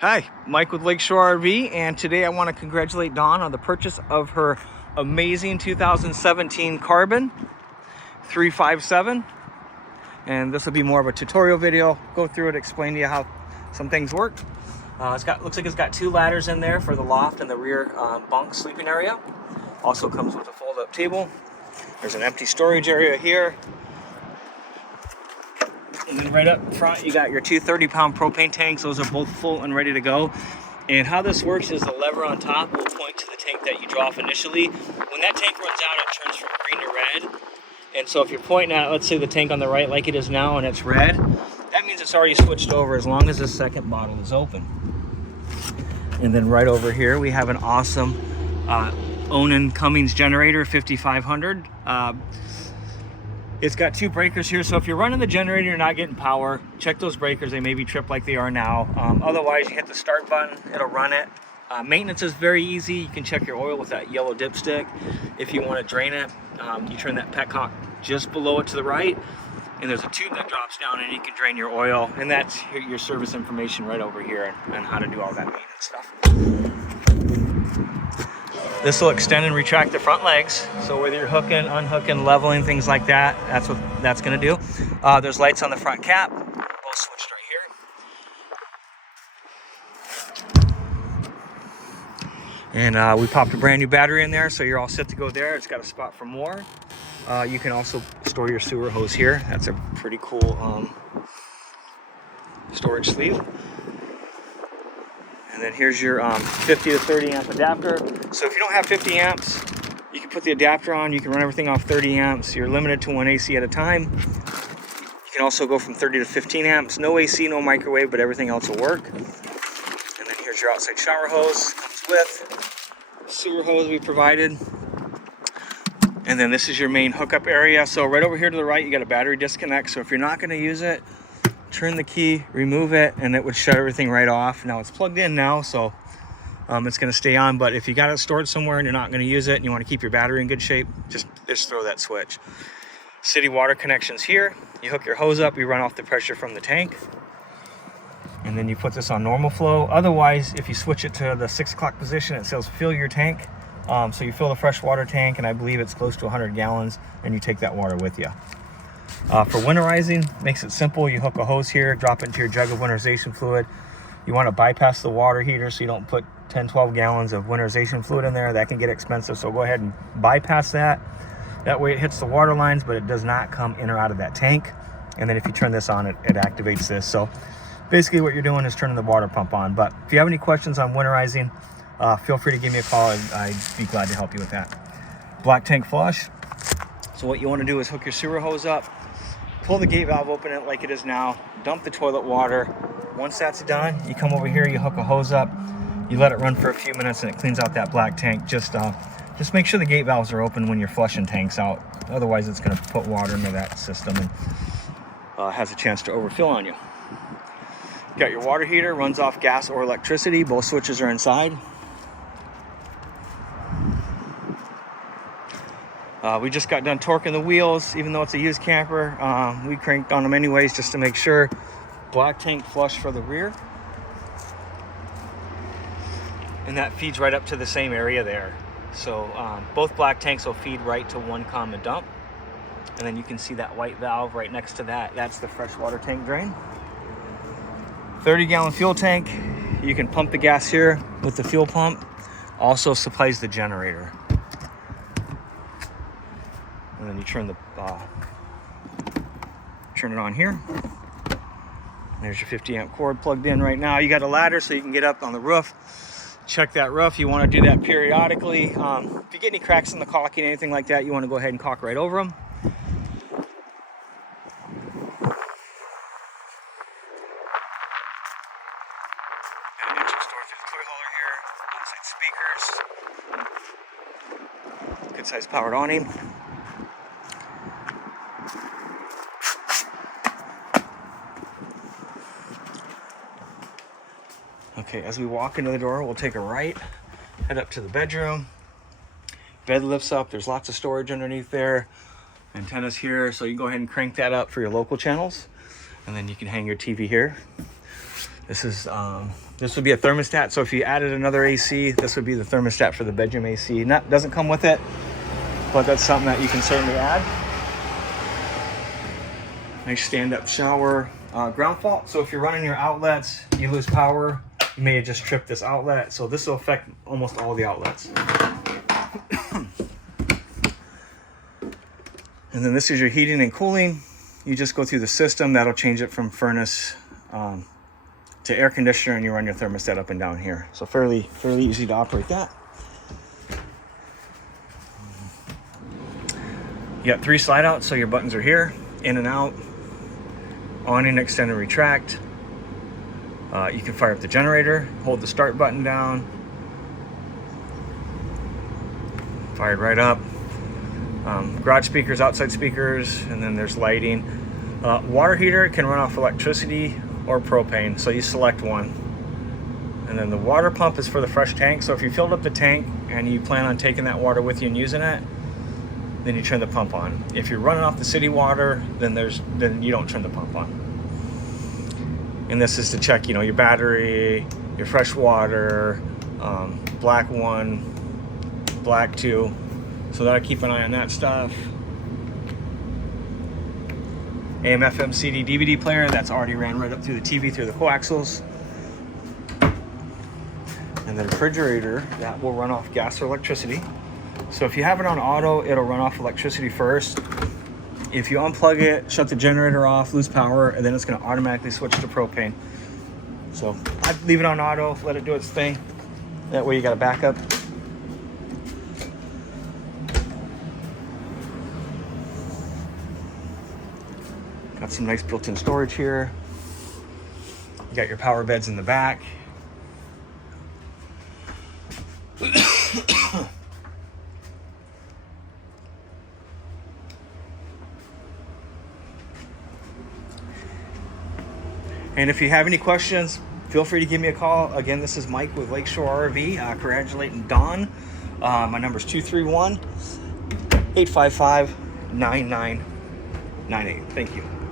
Hi, Mike with Lakeshore RV, and today I want to congratulate Dawn on the purchase of her amazing 2017 Carbon 357. And this will be more of a tutorial video. Go through it, explain to you how some things work. Looks like it's got two ladders in there for the loft and the rear bunk sleeping area. Also comes with a fold-up table. There's an empty storage area here. And then right up front, you got your two 30-pound propane tanks. Those are both full and ready to go. And how this works is the lever on top will point to the tank that you draw off initially. When that tank runs out, it turns from green to red. And so if you're pointing at, let's say, the tank on the right like it is now and it's red, that means it's already switched over as long as the second bottle is open. And then right over here, we have an awesome Onan Cummins generator, 5500. It's got two breakers here, so if you're running the generator and you're not getting power, check those breakers. They may be tripped like they are now. Otherwise, you hit the start button, it'll run it. Maintenance is very easy. You can check your oil with that yellow dipstick. If you want to drain it, you turn that petcock just below it to the right, and there's a tube that drops down and you can drain your oil, and that's your service information right over here and how to do all that maintenance stuff. This will extend and retract the front legs, so whether you're hooking, unhooking, leveling, things like that, that's what that's going to do. There's lights on the front cap, both switched right here. And we popped a brand new battery in there, so you're all set to go there. It's got a spot for more. You can also store your sewer hose here. That's a pretty cool storage sleeve. And then here's your 50 to 30 amp adapter. So if you don't have 50 amps, you can put the adapter on. You can run everything off 30 amps. You're limited to one AC at a time. You can also go from 30 to 15 amps. No AC, no microwave, but everything else will work. And then here's your outside shower hose. Comes with sewer hose we provided. And then this is your main hookup area. So right over here to the right, you got a battery disconnect. So if you're not going to use it, turn the key, remove it, and it would shut everything right off. Now it's plugged in now, so it's going to stay on. But if you got it stored somewhere and you're not going to use it and you want to keep your battery in good shape, just throw that switch. City water connections here. You hook your hose up, you run off the pressure from the tank, and then you put this on normal flow. Otherwise, if you switch it to the 6 o'clock position, it says fill your tank. So you fill the fresh water tank, and I believe it's close to 100 gallons, and you take that water with you. For winterizing, makes it simple. You hook a hose here, drop it into your jug of winterization fluid. You want to bypass the water heater so you don't put 10-12 gallons of winterization fluid in there. That can get expensive, so go ahead and bypass that. That way it hits the water lines, but it does not come in or out of that tank. And then if you turn this on, it activates this. So basically what you're doing is turning the water pump on. But if you have any questions on winterizing, feel free to give me a call. I'd be glad to help you with that. Black tank flush. So what you want to do is hook your sewer hose up, pull the gate valve, open it like it is now, dump the toilet water. Once that's done, you come over here, you hook a hose up, you let it run for a few minutes, and it cleans out that black tank. Just make sure the gate valves are open when you're flushing tanks out. Otherwise, it's going to put water into that system and has a chance to overfill on you. Got your water heater, runs off gas or electricity. Both switches are inside. We just got done torquing the wheels. Even though it's a used camper, we cranked on them anyways just to make sure. Black tank flush for the rear. And that feeds right up to the same area there. So both black tanks will feed right to one common dump. And then you can see that white valve right next to that. That's the freshwater tank drain. 30-gallon fuel tank. You can pump the gas here with the fuel pump. Also supplies the generator. And then you turn it on here. There's your 50 amp cord plugged in right now. You got a ladder so you can get up on the roof. Check that roof. You want to do that periodically. If you get any cracks in the caulking, anything like that, you want to go ahead and caulk right over them. Good size powered awning. Okay, as we walk into the door, we'll take a right, head up to the bedroom. Bed lifts up, there's lots of storage underneath there. Antennas here, so you can go ahead and crank that up for your local channels. And then you can hang your TV here. This would be a thermostat. So if you added another AC, this would be the thermostat for the bedroom AC. Doesn't come with it, but that's something that you can certainly add. Nice stand-up shower. Ground fault. So if you're running your outlets, you lose power, you may have just tripped this outlet. So this will affect almost all the outlets. And then this is your heating and cooling. You just go through the system. That'll change it from furnace to air conditioner, and you run your thermostat up and down here. So fairly easy to operate that. You got 3 slide outs, so your buttons are here, in and out, on and extend and retract. You can fire up the generator, hold the start button down, fired right up. Garage speakers, outside speakers, and then there's lighting. Water heater can run off electricity or propane, so you select one. And then the water pump is for the fresh tank. So if you filled up the tank and you plan on taking that water with you and using it, then you turn the pump on. If you're running off the city water, then you don't turn the pump on. And this is to check, your battery, your fresh water, black 1, black 2. So that I keep an eye on that stuff. AM, FM, CD, DVD player, that's already ran right up through the TV, through the coaxials. And the refrigerator, that will run off gas or electricity. So if you have it on auto, it'll run off electricity first. If you unplug it, shut the generator off, lose power, and then it's gonna automatically switch to propane. So I'd leave it on auto, let it do its thing. That way you got a backup. Got some nice built-in storage here. You got your power beds in the back. And if you have any questions, feel free to give me a call. Again, this is Mike with Lakeshore RV, congratulating Don. My number is 231-855-9998. Thank you.